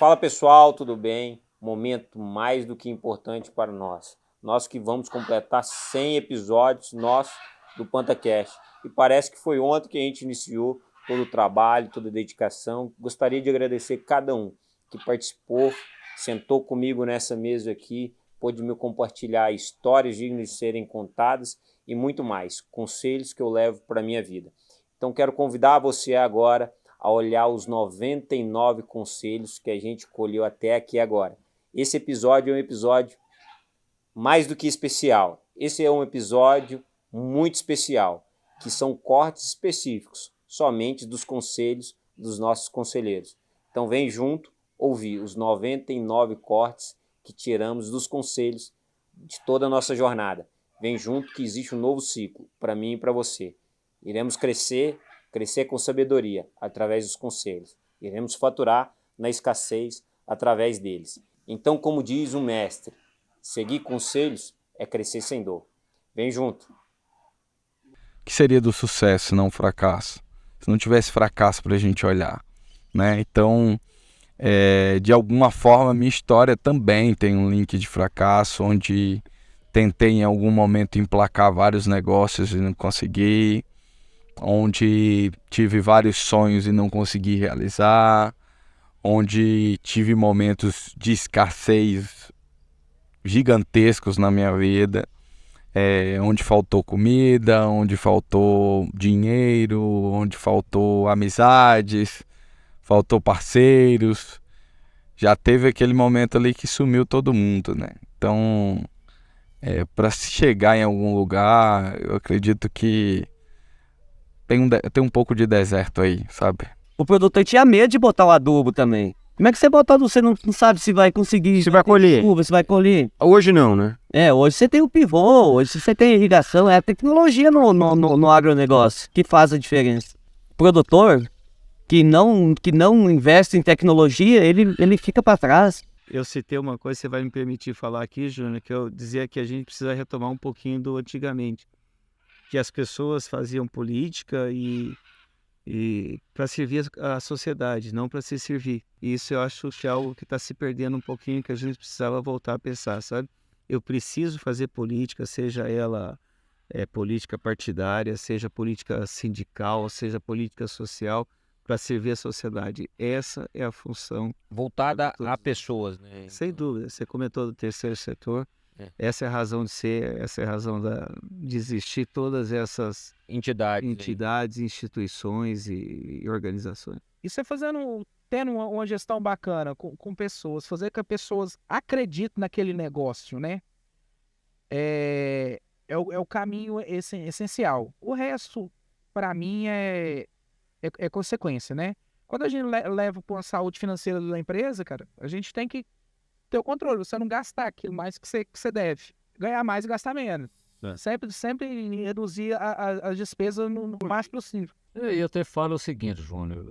Fala pessoal, tudo bem? Momento mais do que importante para nós. Nós que vamos completar 100 episódios do PantaCast. E parece que foi ontem que a gente iniciou todo o trabalho, toda a dedicação. Gostaria de agradecer cada um que participou, sentou comigo nessa mesa aqui, pôde me compartilhar histórias dignas de serem contadas e muito mais, conselhos que eu levo para a minha vida. Então quero convidar você agora a olhar os 99 conselhos que a gente colheu até aqui agora. Esse episódio é um episódio mais do que especial. Esse é um episódio muito especial, que são cortes específicos, somente dos conselhos dos nossos conselheiros. Então vem junto ouvir os 99 cortes que tiramos dos conselhos de toda a nossa jornada. Vem junto que existe um novo ciclo, para mim e para você. Iremos crescer com sabedoria através dos conselhos. Iremos faturar na escassez através deles. Então, como diz o mestre, seguir conselhos é crescer sem dor. Vem junto. O que seria do sucesso se não o fracasso? Se não tivesse fracasso para a gente olhar, né? Então, de alguma forma, minha história também tem um link de fracasso, onde tentei em algum momento emplacar vários negócios e não consegui, onde tive vários sonhos e não consegui realizar, onde tive momentos de escassez gigantescos na minha vida, onde faltou comida, onde faltou dinheiro, onde faltou amizades, faltou parceiros. Já teve aquele momento ali que sumiu todo mundo, né? Então, para se chegar em algum lugar, eu acredito que tem um pouco de deserto aí, sabe? O produtor tinha medo de botar o adubo também. Como é que você bota adubo? Você não sabe se vai conseguir. Se vai colher. Se vai colher. Hoje não, né? Hoje você tem o pivô, hoje você tem irrigação, é a tecnologia no agronegócio que faz a diferença. O produtor que não investe em tecnologia, ele fica para trás. Eu citei uma coisa, você vai me permitir falar aqui, Júnior, que eu dizia que a gente precisa retomar um pouquinho do antigamente. Que as pessoas faziam política e para servir a sociedade, não para se servir. E isso eu acho que é algo que está se perdendo um pouquinho, que a gente precisava voltar a pensar, sabe? Eu preciso fazer política, seja ela política partidária, seja política sindical, seja política social, para servir a sociedade. Essa é a função. Voltada a pessoas, né? Sem dúvida. Você comentou do terceiro setor. Essa é a razão de ser, essa é a razão de existir todas essas entidades, instituições e organizações. Isso é tendo uma gestão bacana com pessoas, fazer com que as pessoas acreditem naquele negócio, né? É o caminho essencial. O resto, para mim, é consequência, né? Quando a gente leva para a saúde financeira da empresa, cara, a gente tem que ter o controle, você não gastar aquilo mais que você deve. Ganhar mais e gastar menos. Sempre reduzir as despesas no máximo possível. E eu te falo o seguinte, Júnior,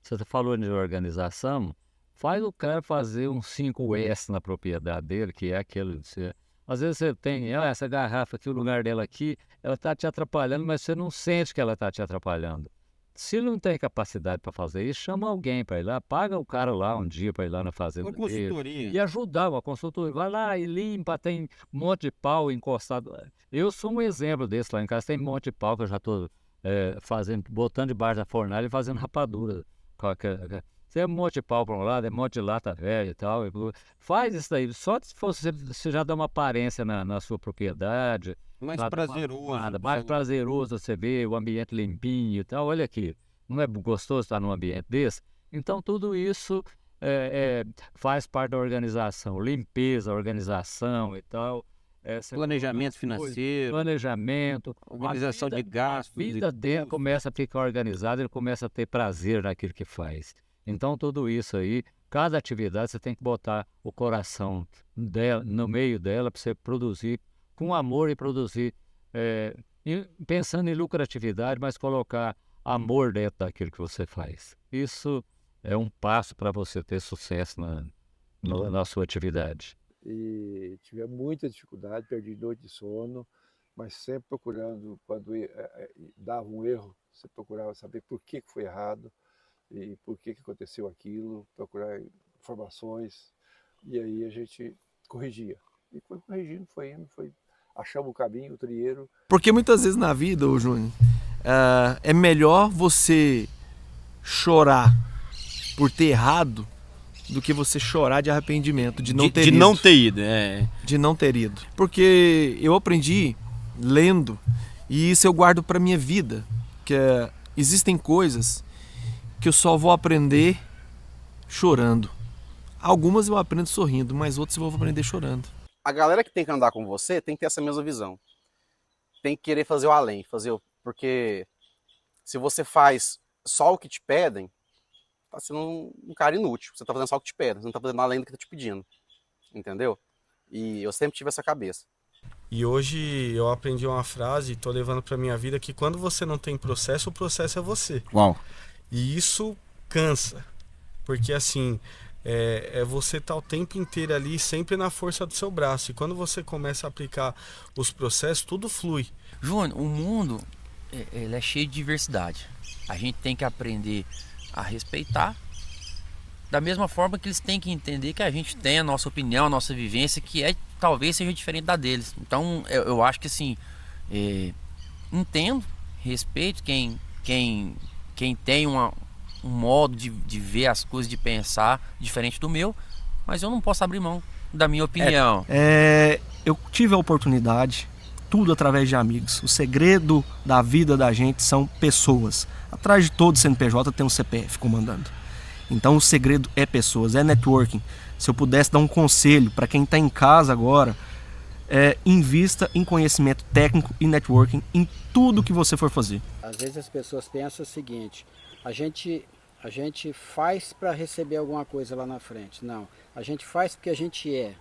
você falou de organização, faz o cara fazer um 5S na propriedade dele, que é aquele... Às vezes você tem essa garrafa aqui, o lugar dela aqui, ela está te atrapalhando, mas você não sente que ela está te atrapalhando. Se ele não tem capacidade para fazer isso, chama alguém para ir lá, paga o cara lá um dia para ir lá na fazenda Uma consultoria. e ajudar, uma consultoria. Vai lá e limpa, tem um monte de pau encostado. Eu sou um exemplo desse lá em casa, tem um monte de pau que eu já estou botando debaixo da fornalha e fazendo rapadura. Você é um monte de pau para um lado, é um monte de lata velha e tal. Faz isso daí, só se você já dá uma aparência na sua propriedade. Mais prazeroso. Mais prazeroso você ver o ambiente limpinho e tal. Olha aqui, não é gostoso estar num ambiente desse? Então tudo isso faz parte da organização, limpeza, organização e tal. Planejamento financeiro. Planejamento. Organização de gastos. A vida dele começa a ficar organizada, ele começa a ter prazer naquilo que faz. Então tudo isso aí, cada atividade você tem que botar o coração dela, no meio dela para você produzir com amor e produzir, pensando em lucratividade, mas colocar amor dentro daquilo que você faz. Isso é um passo para você ter sucesso na sua atividade. E tive muita dificuldade, perdi noite de sono, mas sempre procurando, quando dava um erro, você procurava saber por que foi errado e por que aconteceu aquilo, procurar informações, e aí a gente corrigia. E foi corrigindo, foi indo, achamos o caminho, o trieiro. Porque muitas vezes na vida, ô Júnior, é melhor você chorar por ter errado do que você chorar de arrependimento, de não ter ido. não ter ido, é. De não ter ido. Porque eu aprendi lendo, e isso eu guardo pra minha vida, que existem coisas que eu só vou aprender chorando. Algumas eu aprendo sorrindo, mas outras eu vou aprender chorando. A galera que tem que andar com você tem que ter essa mesma visão. Tem que querer fazer o além, porque se você faz só o que te pedem, tá sendo um cara inútil. Você tá fazendo só o que te pedem, você não tá fazendo além do que tá te pedindo. Entendeu? E eu sempre tive essa cabeça. E hoje eu aprendi uma frase, tô levando pra minha vida, que quando você não tem processo, o processo é você. Uau. E isso cansa. Porque assim, é você estar o tempo inteiro ali, sempre na força do seu braço. E quando você começa a aplicar os processos, tudo flui. Júnior, o mundo ele é cheio de diversidade. A gente tem que aprender a respeitar, da mesma forma que eles têm que entender que a gente tem a nossa opinião, a nossa vivência, que talvez seja diferente da deles. Então eu acho que assim, entendo, respeito quem tem um modo de ver as coisas, de pensar diferente do meu, mas eu não posso abrir mão da minha opinião. Eu tive a oportunidade, tudo através de amigos. O segredo da vida da gente são pessoas. Atrás de todo CNPJ tem um CPF comandando. Então o segredo é pessoas, é networking. Se eu pudesse dar um conselho para quem está em casa agora, invista em conhecimento técnico e networking em tudo que você for fazer. Às vezes as pessoas pensam o seguinte: a gente faz para receber alguma coisa lá na frente. Não, a gente faz porque a gente é,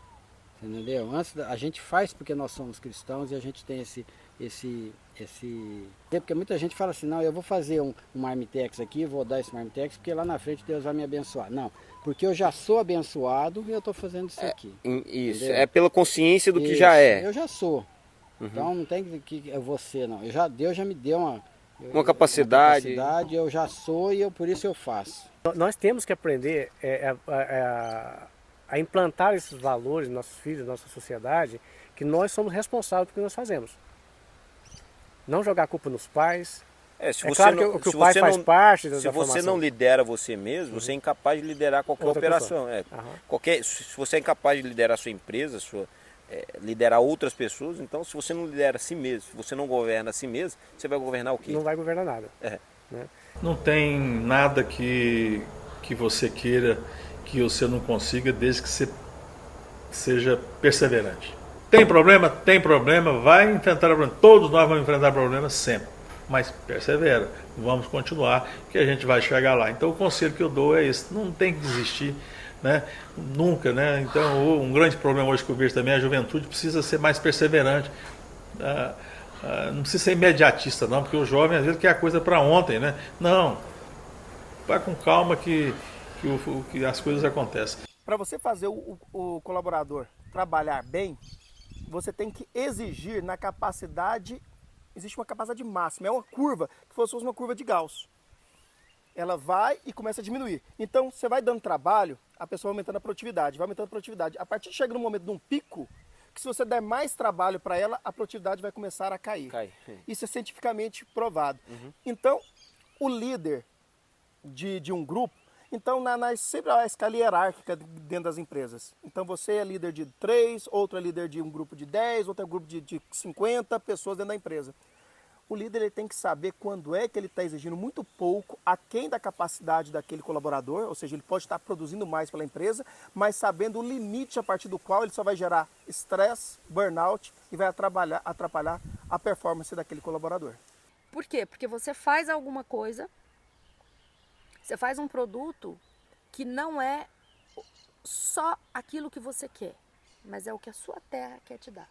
entendeu? A gente faz porque nós somos cristãos e a gente tem esse porque muita gente fala assim: não, eu vou fazer um Marmitex aqui, vou dar esse Marmitex porque lá na frente Deus vai me abençoar. Não, porque eu já sou abençoado e eu estou fazendo isso aqui. Isso, entendeu? é pela consciência do que já é. Eu já sou. Então não tem que é você, não. Deus já me deu uma capacidade, eu já sou e por isso eu faço. Nós temos que aprender a implantar esses valores nos nossos filhos, na nossa sociedade, que nós somos responsáveis pelo que nós fazemos. Não jogar a culpa nos pais. Claro que o pai faz parte da formação. Se você não lidera você mesmo, você é incapaz de liderar qualquer operação. Se você é incapaz de liderar a sua empresa, liderar outras pessoas, então se você não lidera a si mesmo, se você não governa a si mesmo, você vai governar o quê? Não vai governar nada. Né? Não tem nada que você queira que você não consiga, desde que você seja perseverante. Tem problema? Tem problema, vai enfrentar problema. Todos nós vamos enfrentar problemas sempre, mas persevera, vamos continuar, que a gente vai chegar lá. Então o conselho que eu dou é esse: não tem que desistir, né? Nunca, né? Então um grande problema hoje que eu vejo também é a juventude precisa ser mais perseverante. Não precisa ser imediatista não, porque o jovem às vezes quer a coisa para ontem, né? Não, vai com calma que as coisas acontecem. Para você fazer o colaborador trabalhar bem, você tem que exigir na capacidade, existe uma capacidade máxima, é uma curva, que fosse uma curva de Gauss. Ela vai e começa a diminuir. Então, você vai dando trabalho, a pessoa vai aumentando a produtividade, vai aumentando a produtividade. A partir chega no momento de um pico, que se você der mais trabalho para ela, a produtividade vai começar a cair. Isso é cientificamente provado. Então, o líder de um grupo, então sempre há a escala hierárquica dentro das empresas. Então você é líder de 3, outro é líder de um grupo de 10, outro é um grupo de 50 pessoas dentro da empresa. O líder ele tem que saber quando é que ele está exigindo muito pouco, aquém da capacidade daquele colaborador, ou seja, ele pode estar produzindo mais pela empresa, mas sabendo o limite a partir do qual ele só vai gerar estresse, burnout e vai atrapalhar a performance daquele colaborador. Por quê? Porque você faz alguma coisa, você faz um produto que não é só aquilo que você quer, mas é o que a sua terra quer te dar.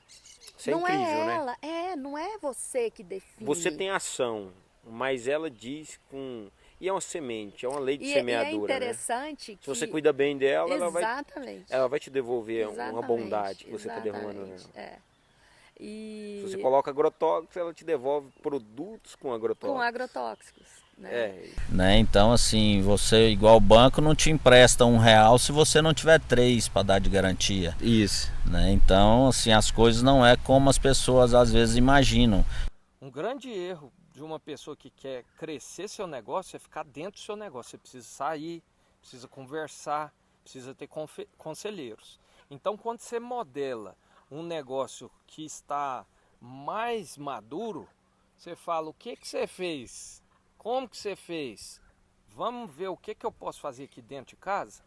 Isso é incrível, ela, né? não é você que define. Você tem ação, mas ela diz com... E é uma semente, é uma lei de semeadura. E é interessante, né? Se você cuida bem dela, exatamente, ela vai te devolver uma bondade que você está derramando nela. Se você coloca agrotóxicos, ela te devolve produtos com agrotóxicos. Né? Então, assim, você, igual o banco, não te empresta R$1 se você não tiver 3 para dar de garantia. Isso. Né? Então, assim, as coisas não é como as pessoas às vezes imaginam. Um grande erro de uma pessoa que quer crescer seu negócio é ficar dentro do seu negócio. Você precisa sair, precisa conversar, precisa ter conselheiros. Então, quando você modela um negócio que está mais maduro, você fala, o que você fez? Como que você fez? Vamos ver o que eu posso fazer aqui dentro de casa?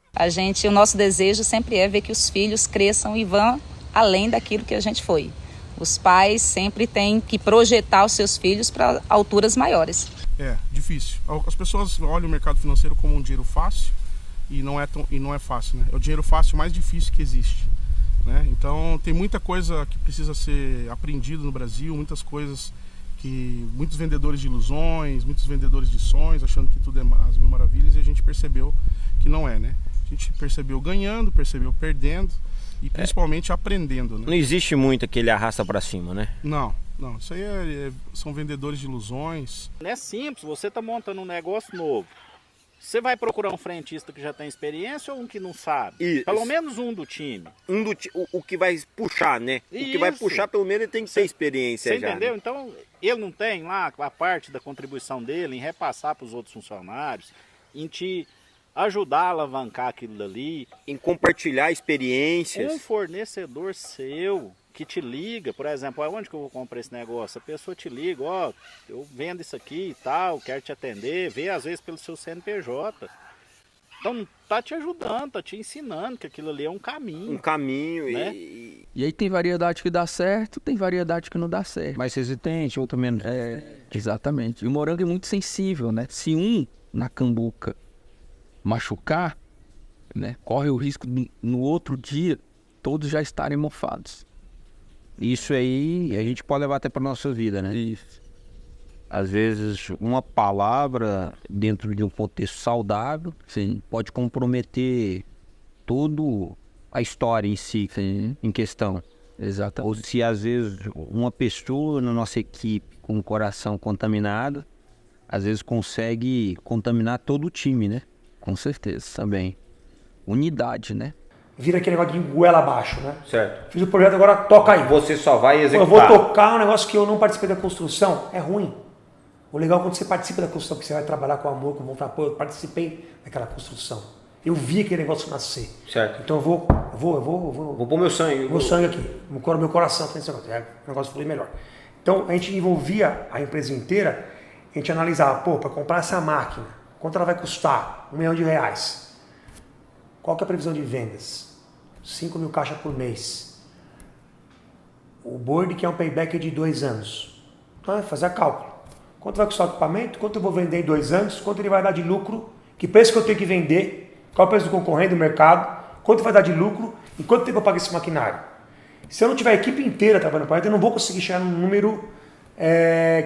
O nosso desejo sempre é ver que os filhos cresçam e vão além daquilo que a gente foi. Os pais sempre têm que projetar os seus filhos para alturas maiores. É difícil. As pessoas olham o mercado financeiro como um dinheiro fácil e não é fácil, né? É o dinheiro fácil mais difícil que existe, né? Então tem muita coisa que precisa ser aprendido no Brasil, muitas coisas que muitos vendedores de ilusões, muitos vendedores de sonhos, achando que tudo é as mil maravilhas, e a gente percebeu que não é, né? A gente percebeu ganhando, percebeu perdendo e principalmente aprendendo, né? Não existe muito aquele arrasta para cima, né? Não, isso aí são vendedores de ilusões. É simples, você está montando um negócio novo. Você vai procurar um frentista que já tem experiência ou um que não sabe? Isso. Pelo menos um do time. O que vai puxar, né? Isso. O que vai puxar, pelo menos, ele tem que ter experiência. Você já, entendeu? né? Então, ele não tem lá a parte da contribuição dele em repassar para os outros funcionários, em te ajudar a alavancar aquilo dali. Em compartilhar experiências. Um fornecedor seu que te liga, por exemplo, onde que eu vou comprar esse negócio? A pessoa te liga, eu vendo isso aqui e tal, quero te atender, vê às vezes pelo seu CNPJ. Então tá te ajudando, tá te ensinando que aquilo ali é um caminho. Um caminho, né? E aí tem variedade que dá certo, tem variedade que não dá certo. Mais resistente, outra menos. Exatamente. E o morango é muito sensível, né? Se um na cambuca machucar, né, corre o risco no outro dia todos já estarem mofados. Isso aí a gente pode levar até para nossa vida, né? Isso. Às vezes uma palavra dentro de um contexto saudável, sim, pode comprometer toda a história em si, sim, em questão. Exatamente. Ou se às vezes uma pessoa na nossa equipe com o coração contaminado, às vezes consegue contaminar todo o time, né? Com certeza. Também. Unidade, né? Vira aquele negócio de goela abaixo, né? Certo. Fiz o projeto, agora toca aí. Você só vai executar. Eu vou tocar um negócio que eu não participei da construção, é ruim. O legal é quando você participa da construção, que você vai trabalhar com amor, com vontade. Pô, eu participei daquela construção. Eu vi aquele negócio nascer. Certo. Então eu vou pôr meu sangue. Meu sangue aqui. Meu coração nesse negócio. O negócio foi melhor. Então a gente envolvia a empresa inteira, a gente analisava, para comprar essa máquina, quanto ela vai custar? R$1 milhão. Qual que é a previsão de vendas? 5 mil caixas por mês. O board que é um payback de 2 anos. Então é fazer cálculo. Quanto vai custar o equipamento? Quanto eu vou vender em 2 anos? Quanto ele vai dar de lucro? Que preço que eu tenho que vender? Qual é o preço do concorrente do mercado? Quanto vai dar de lucro? E quanto tempo eu pago esse maquinário? Se eu não tiver a equipe inteira trabalhando para ele, eu não vou conseguir chegar num número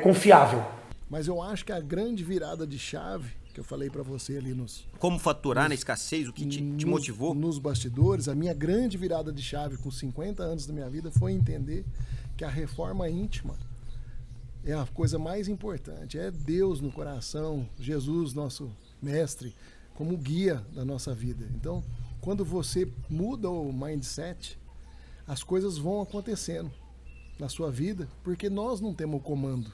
confiável. Mas eu acho que a grande virada de chave que eu falei para você ali Como faturar na escassez, o que te motivou? Nos bastidores, a minha grande virada de chave com 50 anos da minha vida foi entender que a reforma íntima é a coisa mais importante. É Deus no coração, Jesus, nosso mestre, como guia da nossa vida. Então, quando você muda o mindset, as coisas vão acontecendo na sua vida, porque nós não temos o comando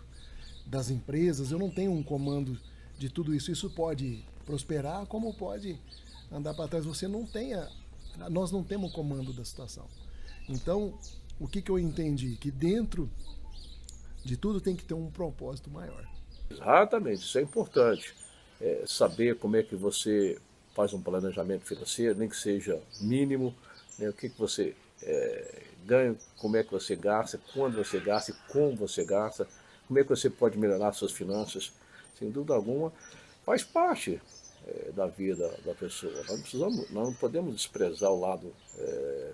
das empresas, eu não tenho um comando de tudo isso. Isso pode prosperar, como pode andar para trás. Nós não temos o comando da situação. Então, o que eu entendi? Que dentro de tudo tem que ter um propósito maior. Exatamente, isso é importante. Saber como é que você faz um planejamento financeiro, nem que seja mínimo, né? O que você ganha, como é que você gasta, quando você gasta e como você gasta, como é que você pode melhorar suas finanças. Sem dúvida alguma, faz parte da vida da pessoa. Nós não podemos desprezar o lado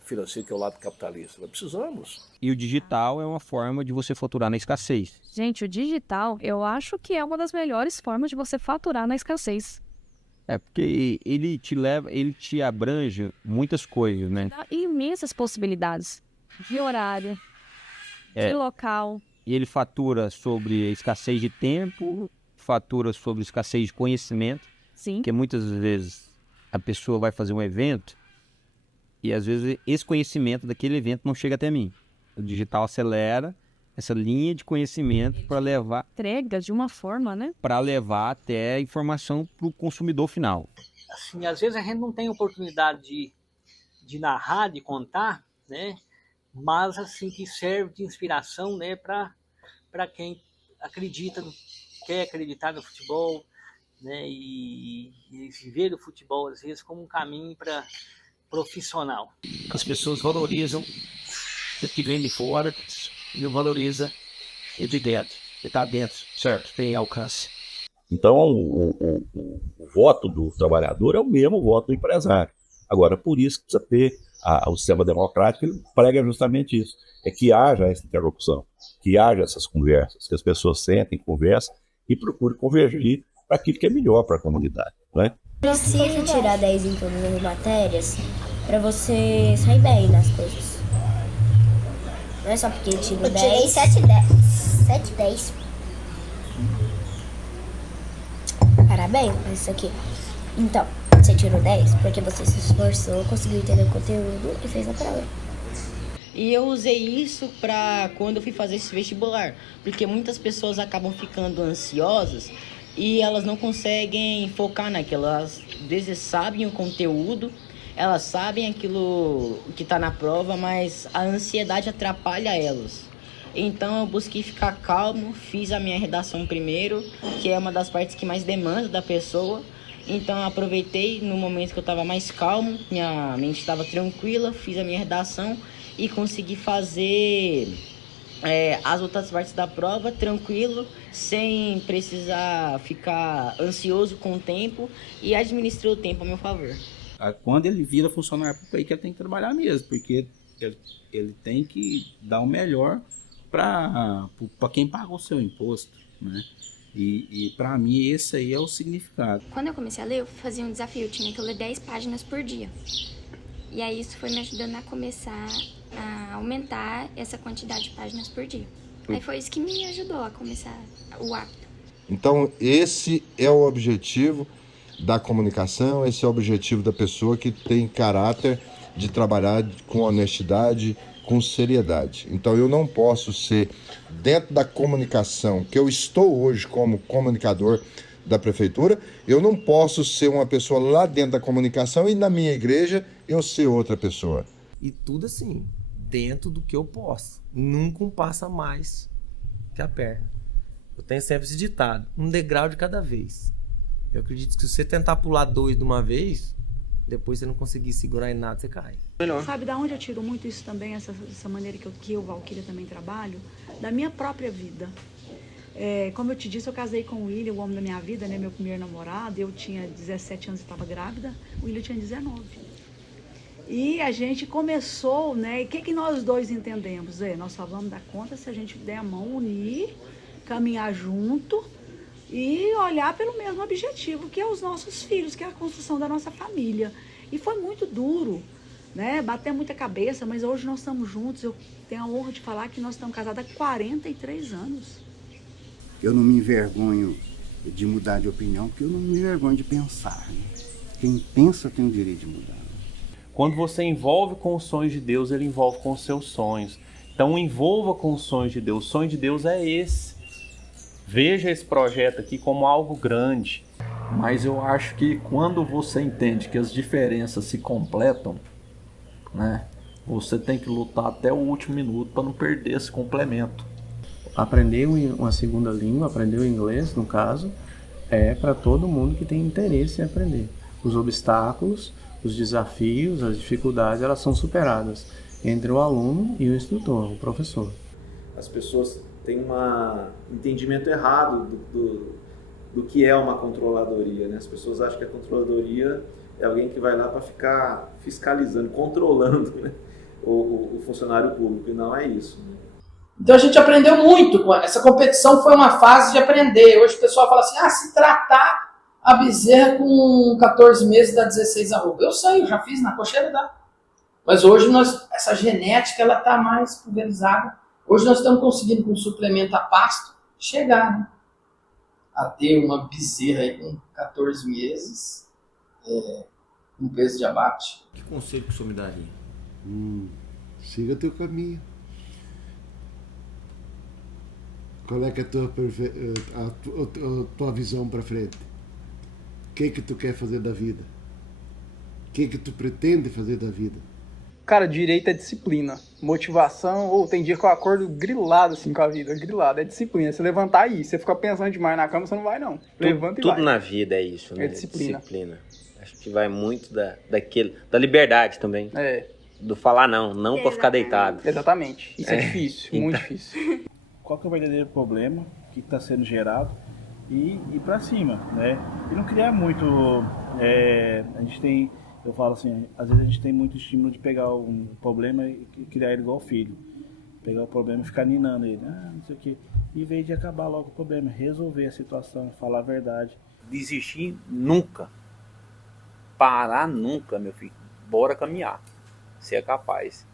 financeiro, que é o lado capitalista. Nós precisamos. E o digital é uma forma de você faturar na escassez. Gente, o digital, eu acho que é uma das melhores formas de você faturar na escassez. Porque ele te abrange muitas coisas, né? Dá imensas possibilidades de horário, de local. E ele fatura sobre a escassez de tempo, fatura sobre escassez de conhecimento. Sim. Porque muitas vezes a pessoa vai fazer um evento e às vezes esse conhecimento daquele evento não chega até mim. O digital acelera essa linha de conhecimento para levar... Entrega de uma forma, né? Para levar até a informação para o consumidor final. Assim, às vezes a gente não tem oportunidade de narrar, de contar, né? Mas assim que serve de inspiração, né, para quem acredita, quer acreditar no futebol, né, e ver o futebol às vezes como um caminho para profissional. As pessoas valorizam o que vem de fora e não valoriza o de dentro, que está dentro, certo? Tem alcance. Então, o voto do trabalhador é o mesmo voto do empresário. Agora, por isso que precisa ter o sistema democrático, ele prega justamente isso. É que haja essa interlocução, que haja essas conversas, que as pessoas sentem, conversam e procurem convergir para aquilo que é melhor para a comunidade. Né? Precisa tirar 10 em todas as matérias para você sair bem nas coisas. Não é só porque eu tiro 10. Eu tirei 7, 10. Parabéns por isso aqui. Então, você tirou 10 porque você se esforçou, conseguiu entender o conteúdo e fez a prova. E eu usei isso para quando eu fui fazer esse vestibular, porque muitas pessoas acabam ficando ansiosas e elas não conseguem focar naquilo. Elas às vezes sabem o conteúdo, elas sabem aquilo que está na prova, mas a ansiedade atrapalha elas. Então eu busquei ficar calmo, fiz a minha redação primeiro, que é uma das partes que mais demanda da pessoa. Então eu aproveitei no momento que eu estava mais calmo, minha mente estava tranquila, fiz a minha redação e consegui fazer as outras partes da prova tranquilo, sem precisar ficar ansioso com o tempo, e administrei o tempo a meu favor. Quando ele vira funcionário público, aí que ele tem que trabalhar mesmo, porque ele tem que dar o melhor para quem paga o seu imposto, né? E para mim esse aí é o significado. Quando eu comecei a ler, eu fazia um desafio, eu tinha que ler 10 páginas por dia. E aí isso foi me ajudando a começar a aumentar essa quantidade de páginas por dia. Aí foi isso que me ajudou a começar o hábito. Então esse é o objetivo da comunicação, esse é o objetivo da pessoa que tem caráter de trabalhar com honestidade, com seriedade. Então eu não posso ser, dentro da comunicação que eu estou hoje como comunicador da prefeitura, eu não posso ser uma pessoa lá dentro da comunicação e na minha igreja eu ser outra pessoa. E tudo assim, dentro do que eu posso. Nunca um passa mais que a perna. Eu tenho sempre esse ditado, um degrau de cada vez. Eu acredito que se você tentar pular 2 de uma vez, depois você não conseguir segurar em nada, você cai. Sabe da onde eu tiro muito isso também, essa maneira que eu, Valquíria, também trabalho? Da minha própria vida. Como eu te disse, eu casei com o William, o homem da minha vida, né, meu primeiro namorado. Eu tinha 17 anos e estava grávida, o William tinha 19. E a gente começou, né, e o que nós dois entendemos? Nós só vamos dar conta se a gente der a mão, unir, caminhar junto e olhar pelo mesmo objetivo, que é os nossos filhos, que é a construção da nossa família. E foi muito duro, né? Bater muita cabeça, mas hoje nós estamos juntos. Eu tenho a honra de falar que nós estamos casados há 43 anos. Eu não me envergonho de mudar de opinião, porque eu não me envergonho de pensar. Né? Quem pensa tem o direito de mudar. Quando você envolve com os sonhos de Deus, ele envolve com os seus sonhos. Então envolva com os sonhos de Deus. O sonho de Deus é esse. Veja esse projeto aqui como algo grande. Mas eu acho que quando você entende que as diferenças se completam, né, você tem que lutar até o último minuto para não perder esse complemento. Aprender uma segunda língua, aprender o inglês, no caso, é para todo mundo que tem interesse em aprender. Os obstáculos, os desafios, as dificuldades, elas são superadas entre o aluno e o instrutor, o professor. As pessoas têm um entendimento errado do que é uma controladoria, né? As pessoas acham que a controladoria é alguém que vai lá para ficar fiscalizando, controlando, né, o funcionário público, e não é isso. Né? Então a gente aprendeu muito. Essa competição foi uma fase de aprender. Hoje o pessoal fala assim, se tratar a bezerra com 14 meses dá 16 arroba. Eu sei, eu já fiz na cocheira, dá. Mas hoje essa genética ela está mais pulverizada. Hoje nós estamos conseguindo, com suplemento a pasto, chegar, né? a ter uma bezerra aí com 14 meses, com peso de abate. Que conselho que o senhor me daria? Siga teu caminho. Qual é que é a tua visão para frente? O que tu quer fazer da vida? O que tu pretende fazer da vida? Cara, direito é disciplina, motivação, ou tem dia que eu acordo grilado assim com a vida, grilado, é disciplina. Você levantar aí, você ficar pensando demais na cama, você não vai não. Levanta e vai. Tudo na vida é isso, né? É disciplina. Acho que vai muito da liberdade também. Do falar não pra ficar deitado. Exatamente, isso é difícil, Então, muito difícil. Qual que é o verdadeiro problema, o que está sendo gerado e ir para cima, né? E não criar muito, a gente tem, eu falo assim, às vezes a gente tem muito estímulo de pegar um problema e criar ele igual filho. Pegar o problema e ficar ninando ele, não sei o quê. Em vez de acabar logo o problema, resolver a situação, falar a verdade. Desistir nunca. Parar nunca, meu filho. Bora caminhar. Você é capaz.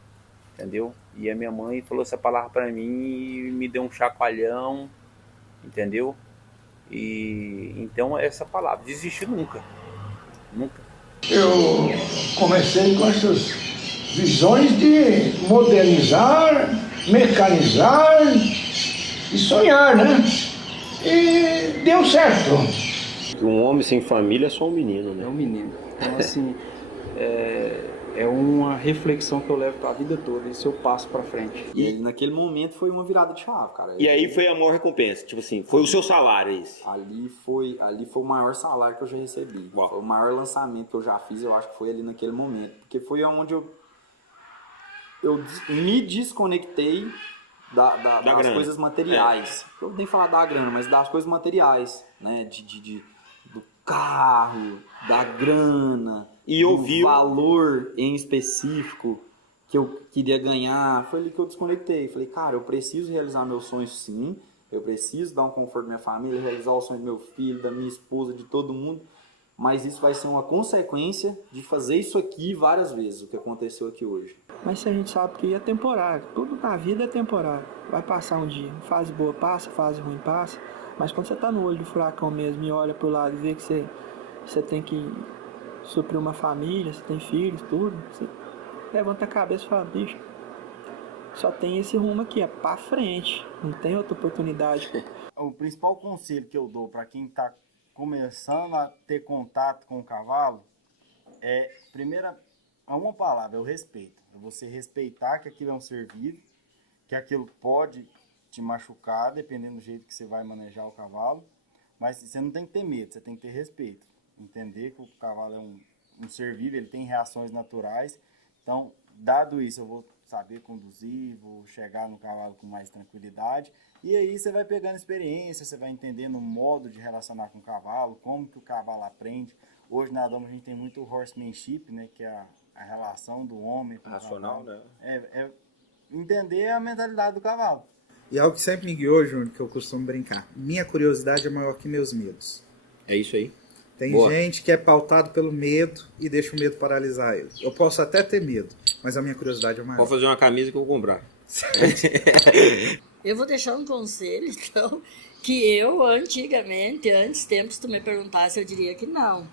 Entendeu? E a minha mãe falou essa palavra pra mim e me deu um chacoalhão, entendeu? E então é essa palavra, desistir nunca. Nunca. Eu comecei com essas visões de modernizar, mecanizar e sonhar, né? E deu certo. Um homem sem família é só um menino, né? É um menino. Então, assim, é uma reflexão que eu levo pra vida toda, esse eu passo pra frente. E naquele momento foi uma virada de chave, cara. E aí foi a maior recompensa, tipo assim, foi o seu salário esse? Ali foi o maior salário que eu já recebi. Foi o maior lançamento que eu já fiz, eu acho que foi ali naquele momento. Porque foi onde eu me desconectei das coisas materiais. Eu nem falar da grana, mas das coisas materiais, né? Do carro, da grana, e o valor em específico que eu queria ganhar. Foi ali que eu desconectei. Falei, cara, eu preciso realizar meus sonhos sim, eu preciso dar um conforto à minha família, realizar o sonho do meu filho, da minha esposa, de todo mundo, mas isso vai ser uma consequência de fazer isso aqui várias vezes, o que aconteceu aqui hoje. Mas se a gente sabe que é temporário, tudo na vida é temporário, vai passar um dia, fase boa passa, fase ruim passa, mas quando você tá no olho do furacão mesmo e olha pro lado e vê que você tem que suprir uma família, você tem filhos, tudo, você levanta a cabeça e fala, bicho, só tem esse rumo aqui, é pra frente, não tem outra oportunidade. O principal conselho que eu dou para quem está começando a ter contato com o cavalo é, primeira, uma palavra, é o respeito. É você respeitar que aquilo é um ser vivo, que aquilo pode te machucar, dependendo do jeito que você vai manejar o cavalo, mas você não tem que ter medo, você tem que ter respeito. Entender que o cavalo é um ser vivo, ele tem reações naturais, então, dado isso, eu vou saber conduzir, vou chegar no cavalo com mais tranquilidade, e aí você vai pegando experiência, você vai entendendo o modo de relacionar com o cavalo, como que o cavalo aprende. Hoje na Doma a gente tem muito horsemanship, né, que é a relação do homem com o cavalo. Né? É entender a mentalidade do cavalo. E algo que sempre me guiou, Júnior, que eu costumo brincar, minha curiosidade é maior que meus medos. É isso aí. Tem gente que é pautado pelo medo e deixa o medo paralisar ele. Eu posso até ter medo, mas a minha curiosidade é maior. Vou fazer uma camisa que eu vou comprar. Eu vou deixar um conselho, então, que eu antigamente, antes tempos, tu me perguntasse, eu diria que não.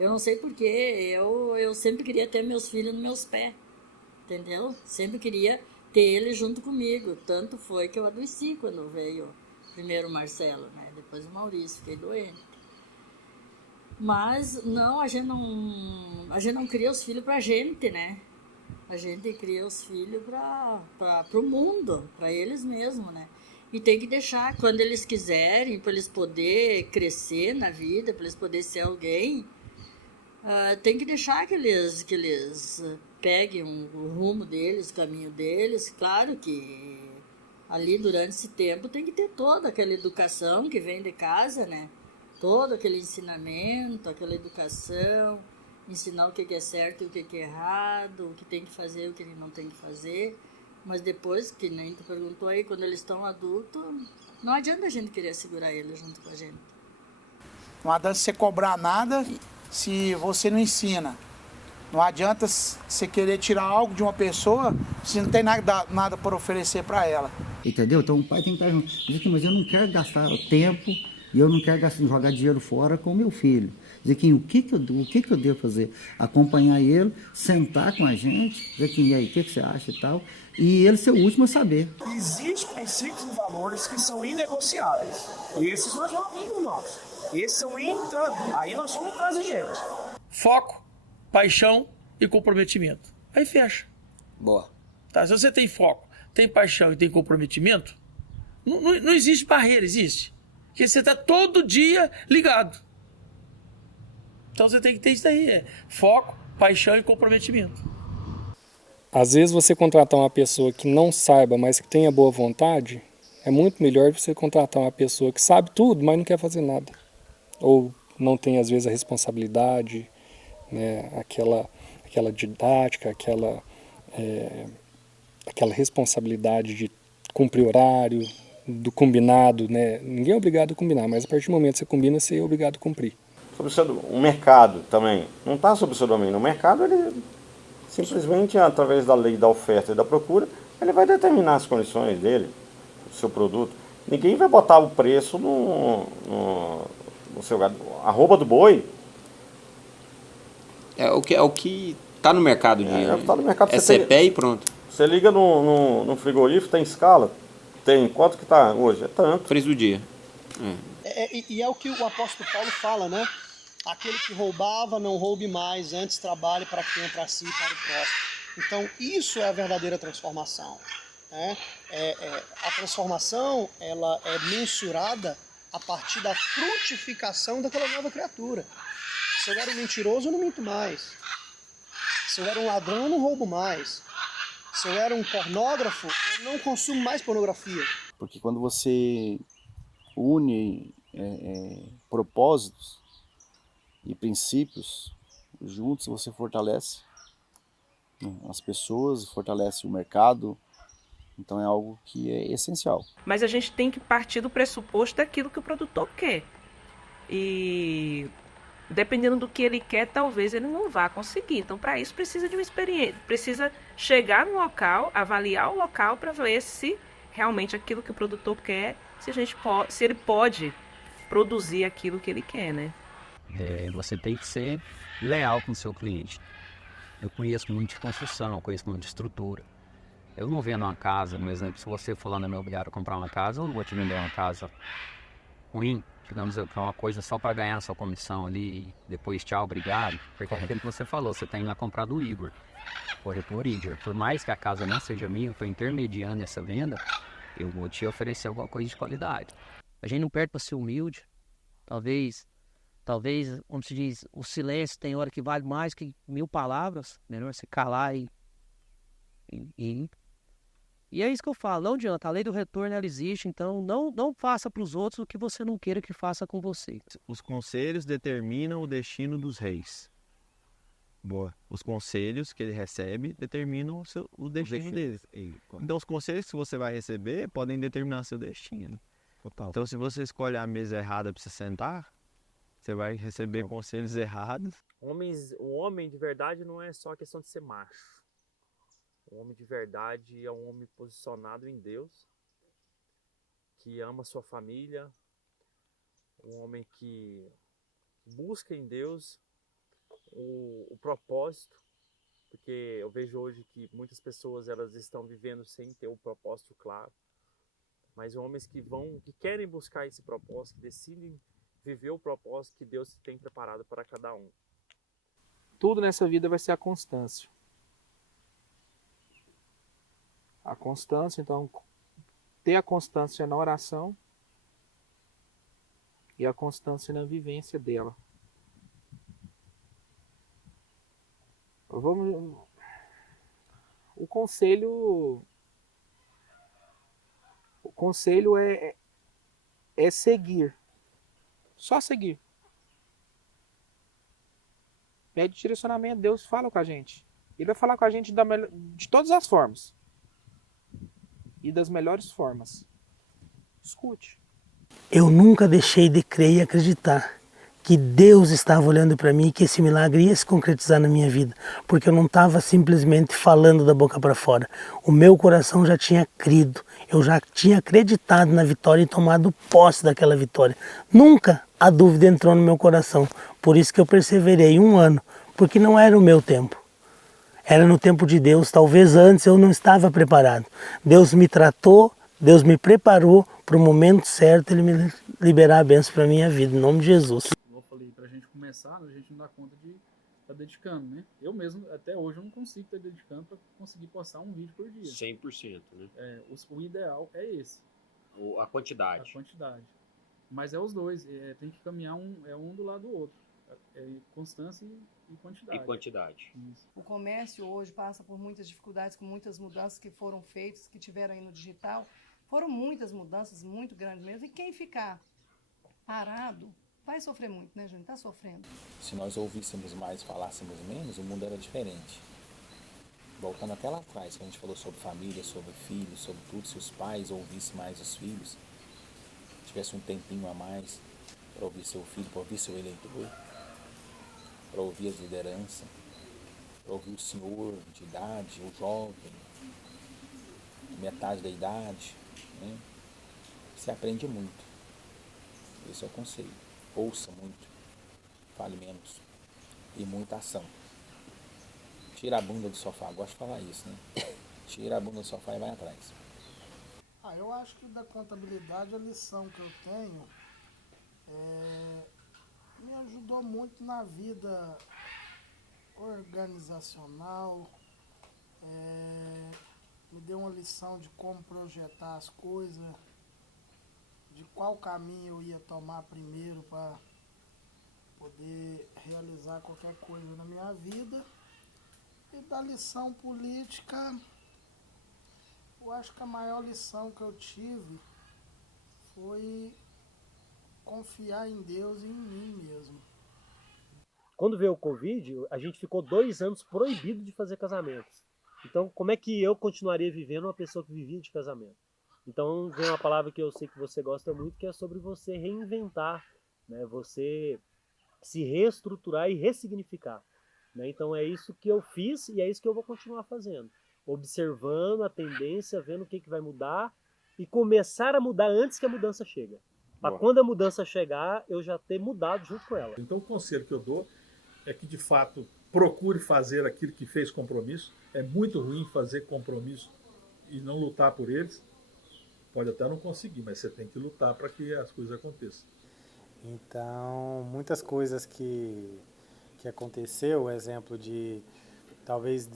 Eu não sei porquê, eu sempre queria ter meus filhos nos meus pés, entendeu? Sempre queria ter eles junto comigo. Tanto foi que eu adoeci quando veio primeiro o Marcelo, né? Depois o Maurício, fiquei doente. Mas não, a gente não cria os filhos pra gente, né? A gente cria os filhos pro mundo, para eles mesmos, né? E tem que deixar, quando eles quiserem, para eles poderem crescer na vida, para eles poderem ser alguém, tem que deixar que eles peguem o rumo deles, o caminho deles. Claro que ali durante esse tempo tem que ter toda aquela educação que vem de casa, né? Todo aquele ensinamento, aquela educação, ensinar o que é certo e o que é errado, o que tem que fazer e o que não tem que fazer. Mas depois, que nem tu perguntou aí, quando eles estão adultos, não adianta a gente querer segurar eles junto com a gente. Não adianta você cobrar nada se você não ensina. Não adianta você querer tirar algo de uma pessoa se não tem nada para oferecer para ela. Entendeu? Então o pai tem que estar junto. Diz aqui, mas eu não quero gastar o tempo e eu não quero jogar dinheiro fora com o meu filho. Diz aqui, o que eu devo fazer? Acompanhar ele, sentar com a gente, dizer aqui, e aí, o que você acha e tal, e ele ser o último a saber. Existem princípios e valores que são inegociáveis. E esses nós não abrimos nós. Esses são intangíveis. Aí nós somos intransigentes. Foco, paixão e comprometimento. Aí fecha. Boa. Tá, se você tem foco, tem paixão e tem comprometimento, não existe barreira, existe. Porque você está todo dia ligado. Então você tem que ter isso aí, foco, paixão e comprometimento. Às vezes você contratar uma pessoa que não saiba, mas que tenha boa vontade, é muito melhor você contratar uma pessoa que sabe tudo, mas não quer fazer nada. Ou não tem, às vezes, a responsabilidade, né, aquela didática, aquela responsabilidade de cumprir horário, do combinado, né? Ninguém é obrigado a combinar, mas a partir do momento que você combina, você é obrigado a cumprir. O mercado também não está sob o seu domínio. O mercado, ele simplesmente, através da lei da oferta e da procura, ele vai determinar as condições dele, do seu produto. Ninguém vai botar o preço no seu gado. A arroba do boi é o que está no mercado. É o que está no mercado. É CPE e pronto. Você liga no frigorífico, tem escala. Tem. Quanto que está hoje? É tanto. Preço do dia. E é o que o apóstolo Paulo fala, né? Aquele que roubava, não roube mais, antes trabalhe para quem? Para si e para o próximo. Então, isso é a verdadeira transformação. Né? A transformação, ela é mensurada a partir da frutificação daquela nova criatura. Se eu era um mentiroso, eu não minto mais. Se eu era um ladrão, eu não roubo mais. Se eu era um pornógrafo, eu não consumo mais pornografia. Porque quando você une propósitos e princípios juntos, você fortalece as pessoas, fortalece o mercado. Então é algo que é essencial. Mas a gente tem que partir do pressuposto daquilo que o produtor quer. E dependendo do que ele quer, talvez ele não vá conseguir. Então, para isso, precisa de uma experiência. Precisa chegar no local, avaliar o local para ver se realmente aquilo que o produtor quer, se ele pode produzir aquilo que ele quer, né? Você tem que ser leal com o seu cliente. Eu conheço muito de construção, conheço muito de estrutura. Eu não vendo uma casa, por exemplo, se você for lá na imobiliária comprar uma casa, eu não vou te vender uma casa ruim, digamos, que é uma coisa só para ganhar a sua comissão ali e depois tchau, obrigado. Porque é aquilo que você falou, você tem lá comprar do Igor, corretor Igor. Por mais que a casa não seja minha, eu estou intermediando essa venda, eu vou te oferecer alguma coisa de qualidade. A gente não perde para ser humilde. Talvez, como se diz, o silêncio tem hora que vale mais que 1000 palavras. Melhor você calar e é isso que eu falo, não adianta, a lei do retorno ela existe, então não faça para os outros o que você não queira que faça com você. Os conselhos determinam o destino dos reis. Boa. Os conselhos que ele recebe determinam o destino dele. Então os conselhos que você vai receber podem determinar seu destino. Total. Então se você escolhe a mesa errada para você sentar, você vai receber conselhos errados. O homem de verdade não é só questão de ser macho. O homem de verdade é um homem posicionado em Deus, que ama sua família, um homem que busca em Deus o propósito, porque eu vejo hoje que muitas pessoas elas estão vivendo sem ter o propósito claro, mas homens que querem buscar esse propósito, que decidem viver o propósito que Deus tem preparado para cada um. Tudo nessa vida vai ser a constância. A constância, então, ter a constância na oração e a constância na vivência dela. O conselho é seguir. Só seguir. Pede direcionamento, Deus fala com a gente. Ele vai falar com a gente de todas as formas. E das melhores formas. Escute. Eu nunca deixei de crer e acreditar que Deus estava olhando para mim e que esse milagre ia se concretizar na minha vida, porque eu não estava simplesmente falando da boca para fora. O meu coração já tinha crido, eu já tinha acreditado na vitória e tomado posse daquela vitória. Nunca a dúvida entrou no meu coração, por isso que eu perseverei 1 ano, porque não era o meu tempo. Era no tempo de Deus, talvez antes eu não estava preparado. Deus me tratou, Deus me preparou para o momento certo, Ele me liberar a bênção para a minha vida, em nome de Jesus. Eu falei, para a gente começar, a gente não dá conta de estar dedicando, né? Eu mesmo, até hoje, eu não consigo estar dedicando para conseguir postar um vídeo por dia. 100%, né? O ideal é esse. A quantidade. A quantidade. Mas é os dois, tem que caminhar um do lado do outro. Constância e quantidade. E quantidade. Isso. O comércio hoje passa por muitas dificuldades, com muitas mudanças que foram feitas, que tiveram aí no digital. Foram muitas mudanças, muito grandes mesmo. E quem ficar parado vai sofrer muito, né, Júnior? Está sofrendo. Se nós ouvíssemos mais, falássemos menos, o mundo era diferente. Voltando até lá atrás, que a gente falou sobre família, sobre filhos, sobre tudo, se os pais ouvissem mais os filhos, tivesse um tempinho a mais para ouvir seu filho, para ouvir seu eleitor, para ouvir as lideranças, para ouvir o senhor de idade, o jovem, metade da idade, né? Você aprende muito. Esse é o conselho. Ouça muito, fale menos e muita ação. Tira a bunda do sofá, gosto de falar isso, né? Tira a bunda do sofá e vai atrás. Eu acho que da contabilidade a lição que eu tenho me ajudou muito na vida organizacional, me deu uma lição de como projetar as coisas, de qual caminho eu ia tomar primeiro para poder realizar qualquer coisa na minha vida. E da lição política, eu acho que a maior lição que eu tive foi confiar em Deus e em mim mesmo. Quando veio o Covid, a gente ficou 2 anos proibido de fazer casamentos. Então, como é que eu continuaria vivendo uma pessoa que vivia de casamento? Então, vem uma palavra que eu sei que você gosta muito, que é sobre você reinventar, né? Você se reestruturar e ressignificar, né? Então, é isso que eu fiz e é isso que eu vou continuar fazendo. Observando a tendência, vendo o que vai mudar e começar a mudar antes que a mudança chegue. Para quando a mudança chegar, eu já ter mudado junto com ela. Então, o conselho que eu dou é que, de fato, procure fazer aquilo que fez compromisso. É muito ruim fazer compromisso e não lutar por eles. Pode até não conseguir, mas você tem que lutar para que as coisas aconteçam. Então, muitas coisas que aconteceu, o exemplo de talvez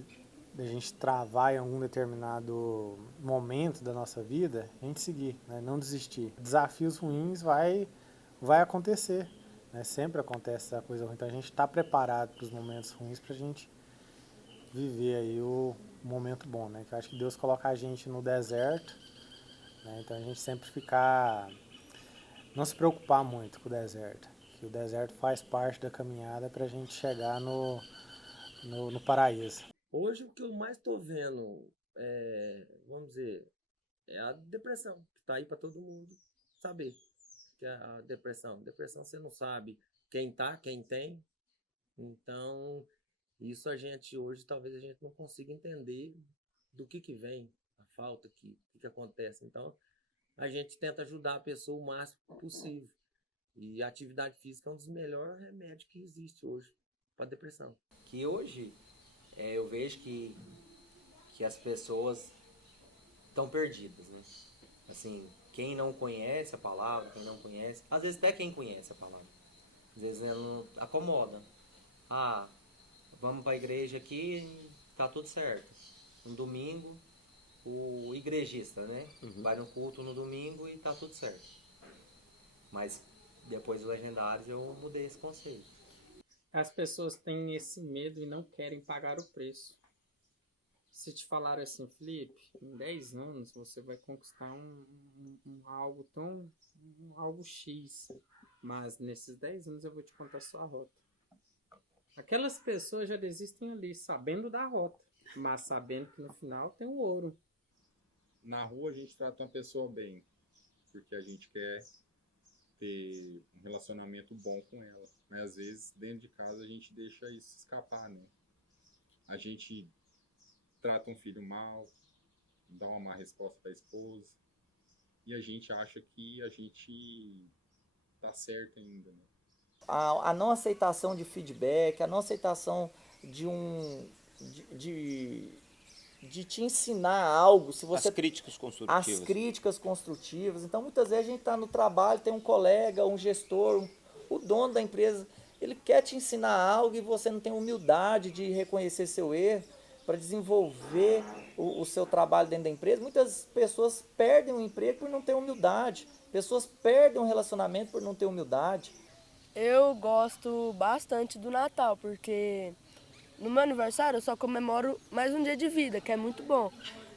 a gente travar em algum determinado momento da nossa vida, a gente seguir, né? Não desistir. Desafios ruins vai acontecer, né? Sempre acontece essa coisa ruim, então a gente está preparado para os momentos ruins para a gente viver aí o momento bom, né? Que eu acho que Deus coloca a gente no deserto, né? Então a gente sempre não se preocupar muito com o deserto, que o deserto faz parte da caminhada para a gente chegar no paraíso. Hoje o que eu mais estou vendo vamos dizer, é a depressão, que está aí para todo mundo saber. Que é a depressão você não sabe quem tá, quem tem. Então, isso hoje talvez a gente não consiga entender do que vem, a falta, que acontece. Então, a gente tenta ajudar a pessoa o máximo possível. E a atividade física é um dos melhores remédios que existe hoje para depressão. Que hoje eu vejo que as pessoas estão perdidas, né? Assim, quem não conhece a palavra, quem não conhece, às vezes até quem conhece a palavra, às vezes não acomoda. Vamos para a igreja aqui, tá tudo certo. No domingo, o igrejista, né? Vai no culto no domingo e tá tudo certo. Mas depois do Legendários eu mudei esse conceito. As pessoas têm esse medo e não querem pagar o preço. Se te falaram assim, Felipe, em 10 anos você vai conquistar algo X, mas nesses 10 anos eu vou te contar só a rota. Aquelas pessoas já desistem ali, sabendo da rota, mas sabendo que no final tem o ouro. Na rua a gente trata uma pessoa bem, porque a gente quer ter um relacionamento bom com ela. Mas às vezes dentro de casa a gente deixa isso escapar, né? A gente trata um filho mal, dá uma má resposta para a esposa, e a gente acha que a gente tá certo ainda, né? A não aceitação de feedback, a não aceitação de de te ensinar algo, se você As críticas construtivas. As críticas construtivas. Então, muitas vezes a gente está no trabalho, tem um colega, um gestor, o dono da empresa, ele quer te ensinar algo e você não tem humildade de reconhecer seu erro para desenvolver o seu trabalho dentro da empresa. Muitas pessoas perdem um emprego por não ter humildade. Pessoas perdem um relacionamento por não ter humildade. Eu gosto bastante do Natal, porque no meu aniversário eu só comemoro mais um dia de vida, que é muito bom.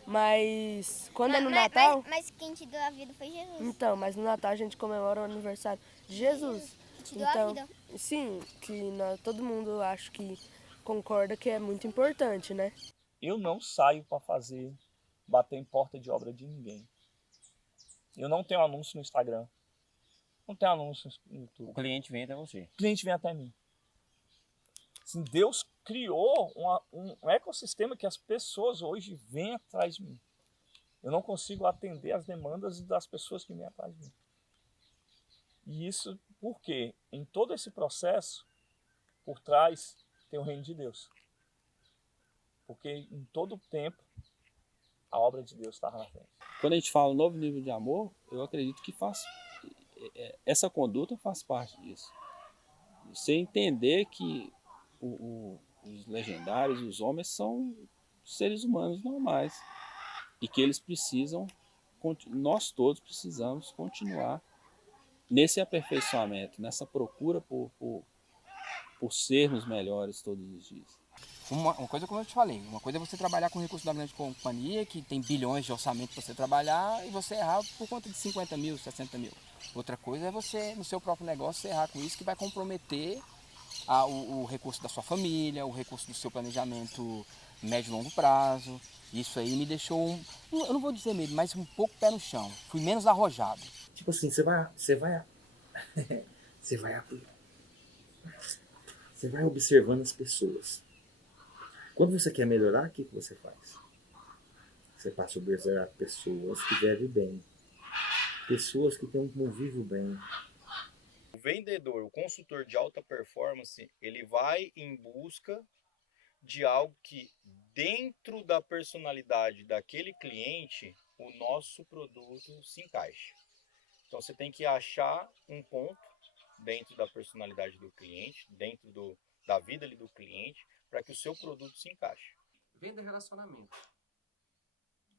Mas quando é no Natal... Mas quem te deu a vida foi Jesus. Então, mas no Natal a gente comemora o aniversário de Jesus. Que te deu a vida. Sim, que todo mundo acho que concorda que é muito importante, né? Eu não saio para bater em porta de obra de ninguém. Eu não tenho anúncio no Instagram. Não tenho anúncio no YouTube. O cliente vem até você. O cliente vem até mim. Assim, Deus criou um ecossistema que as pessoas hoje vêm atrás de mim. Eu não consigo atender as demandas das pessoas que vêm atrás de mim. E isso porque em todo esse processo, por trás, tem o reino de Deus. Porque em todo o tempo, a obra de Deus está na frente. Quando a gente fala novo nível de amor, eu acredito que essa conduta faz parte disso. Você entender que os legendários, os homens, são seres humanos normais. E que eles precisam, nós todos precisamos continuar nesse aperfeiçoamento, nessa procura por sermos melhores todos os dias. Uma coisa, como eu te falei, uma coisa é você trabalhar com recursos da grande companhia, que tem bilhões de orçamento para você trabalhar, e você errar por conta de 50 mil, 60 mil. Outra coisa é você, no seu próprio negócio, você errar com isso, que vai comprometer o recurso da sua família, o recurso do seu planejamento médio e longo prazo. Isso aí me deixou, eu não vou dizer medo, mas um pouco pé no chão. Fui menos arrojado. Tipo assim, você vai observando as pessoas. Quando você quer melhorar, o que você faz? Você passa a observar pessoas que vivem bem, pessoas que têm um convívio bem. O vendedor, o consultor de alta performance, ele vai em busca de algo que, dentro da personalidade daquele cliente, o nosso produto se encaixe. Então você tem que achar um ponto dentro da personalidade do cliente, dentro da vida ali do cliente, para que o seu produto se encaixe. Venda é relacionamento.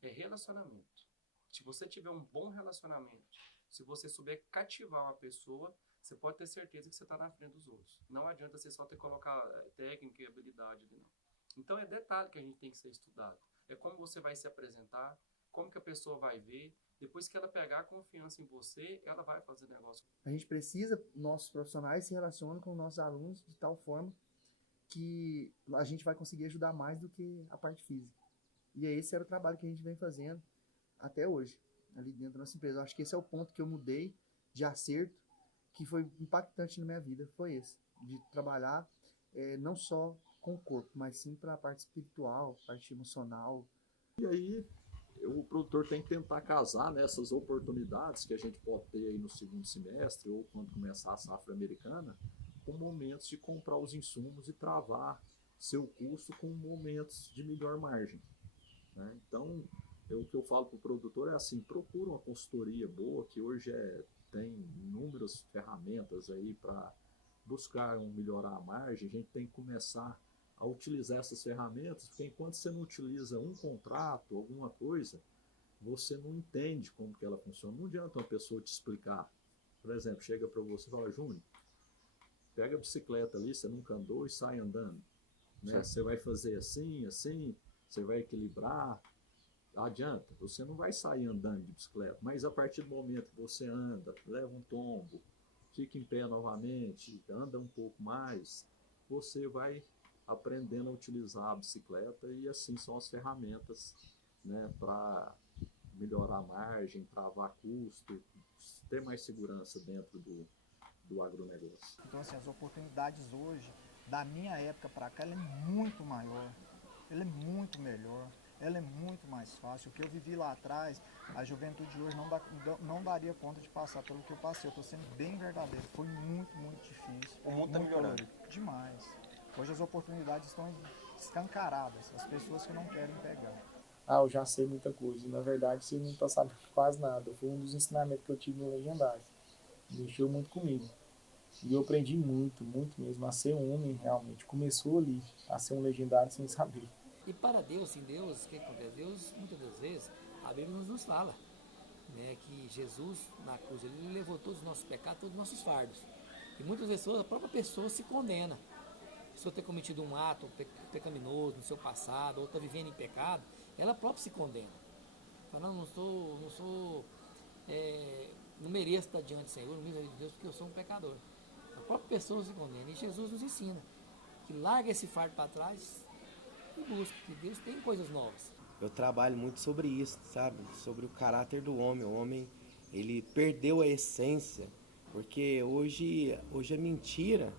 É relacionamento. Se você tiver um bom relacionamento, se você souber cativar uma pessoa, você pode ter certeza que você está na frente dos outros. Não adianta você só ter que colocar técnica e habilidade ali, não. Então é detalhe que a gente tem que ser estudado. É como você vai se apresentar, como que a pessoa vai ver. Depois que ela pegar confiança em você, ela vai fazer negócio. A gente precisa, nossos profissionais se relacionam com nossos alunos de tal forma que a gente vai conseguir ajudar mais do que a parte física. E esse era o trabalho que a gente vem fazendo até hoje, ali dentro da nossa empresa. Eu acho que esse é o ponto que eu mudei de acerto, que foi impactante na minha vida, foi esse. De trabalhar não só com o corpo, mas sim para a parte espiritual, parte emocional. E aí, o produtor tem que tentar casar nessas oportunidades que a gente pode ter aí no segundo semestre ou quando começar a safra americana, com momentos de comprar os insumos e travar seu custo com momentos de melhor margem, né? Então, o que eu falo para o produtor é assim, procura uma consultoria boa, que hoje tem inúmeras ferramentas aí para buscar melhorar a margem. A gente tem que começar a utilizar essas ferramentas, porque enquanto você não utiliza um contrato, alguma coisa, você não entende como que ela funciona. Não adianta uma pessoa te explicar. Por exemplo, chega para você e fala, Júnior, pega a bicicleta ali, você nunca andou e sai andando, né? Você vai fazer assim, assim, você vai equilibrar. Adianta, você não vai sair andando de bicicleta, mas a partir do momento que você anda, leva um tombo, fica em pé novamente, anda um pouco mais, você vai aprendendo a utilizar a bicicleta, e assim são as ferramentas, né, para melhorar a margem, travar custo, ter mais segurança dentro do agronegócio. Então, assim, as oportunidades hoje, da minha época para cá, ela é muito maior, ela é muito melhor, ela é muito mais fácil. O que eu vivi lá atrás, a juventude de hoje não daria conta de passar pelo que eu passei. Eu estou sendo bem verdadeiro, foi muito, muito difícil. O mundo está melhorando. Colorido, demais. Hoje as oportunidades estão escancaradas, as pessoas que não querem pegar. Eu já sei muita coisa. Na verdade, você não está sabendo quase nada. Foi um dos ensinamentos que eu tive no Legendário. Mexeu muito comigo. E eu aprendi muito, muito mesmo, a ser um homem realmente. Começou ali, a ser um legendário sem saber. E para Deus, em Deus, o que acontece? Deus, muitas das vezes, a Bíblia nos fala, né, que Jesus, na cruz, ele levou todos os nossos pecados, todos os nossos fardos. E muitas vezes a própria pessoa se condena. Se eu ter cometido um ato pecaminoso no seu passado, ou está vivendo em pecado, ela própria se condena. Fala, não mereço estar diante do Senhor, não mereço de Deus, porque eu sou um pecador. A própria pessoa se condena. E Jesus nos ensina que larga esse fardo para trás e busca, que Deus tem coisas novas. Eu trabalho muito sobre isso, sabe? Sobre o caráter do homem. O homem, ele perdeu a essência, porque hoje a mentira,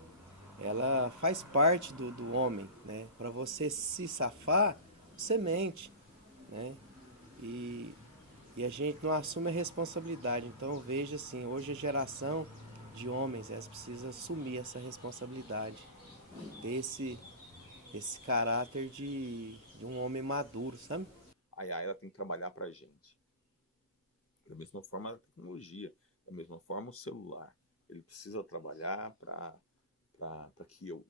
ela faz parte do homem, né? Para você se safar, você mente, né? E a gente não assume a responsabilidade. Então eu vejo assim, hoje a geração de homens, elas precisam assumir essa responsabilidade, desse caráter de um homem maduro, sabe? A AI ela tem que trabalhar para a gente. Da mesma forma a tecnologia, da mesma forma o celular. Ele precisa trabalhar para que eu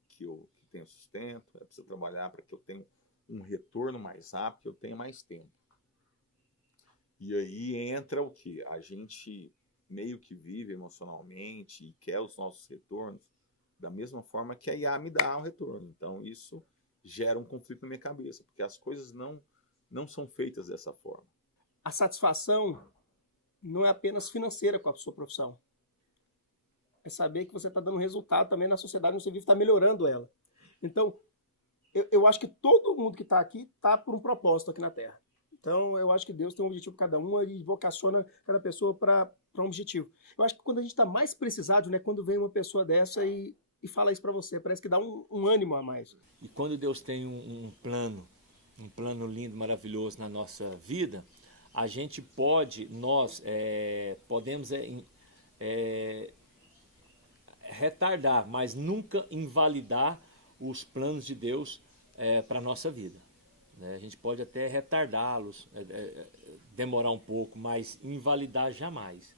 tenha sustento, ele precisa trabalhar para que eu tenha um retorno mais rápido, que eu tenha mais tempo. E aí entra o que? A gente meio que vive emocionalmente e quer os nossos retornos da mesma forma que a IA me dá o retorno. Então isso gera um conflito na minha cabeça, porque as coisas não são feitas dessa forma. A satisfação não é apenas financeira com a sua profissão. É saber que você está dando resultado também na sociedade, onde você vive, está melhorando ela. Então, eu acho que todo mundo que está aqui está por um propósito aqui na Terra. Então, eu acho que Deus tem um objetivo para cada um e vocaciona cada pessoa para um objetivo. Eu acho que quando a gente está mais precisado, né, quando vem uma pessoa dessa e fala isso para você, parece que dá um ânimo a mais. E quando Deus tem um plano lindo, maravilhoso na nossa vida, a gente podemos retardar, mas nunca invalidar os planos de Deus para a nossa vida. A gente pode até retardá-los, demorar um pouco, mas invalidar jamais.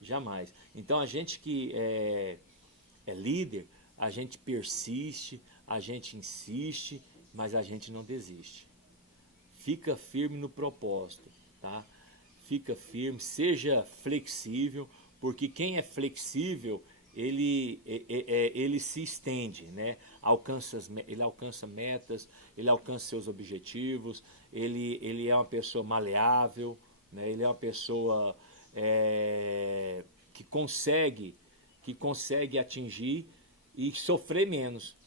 Jamais. Então a gente que é líder, a gente persiste, a gente insiste, mas a gente não desiste. Fica firme no propósito, tá? Fica firme, seja flexível, porque quem é flexível, ele se estende, né? Ele alcança metas, ele alcança seus objetivos, ele é uma pessoa maleável, né? Ele é uma pessoa que consegue atingir e sofrer menos,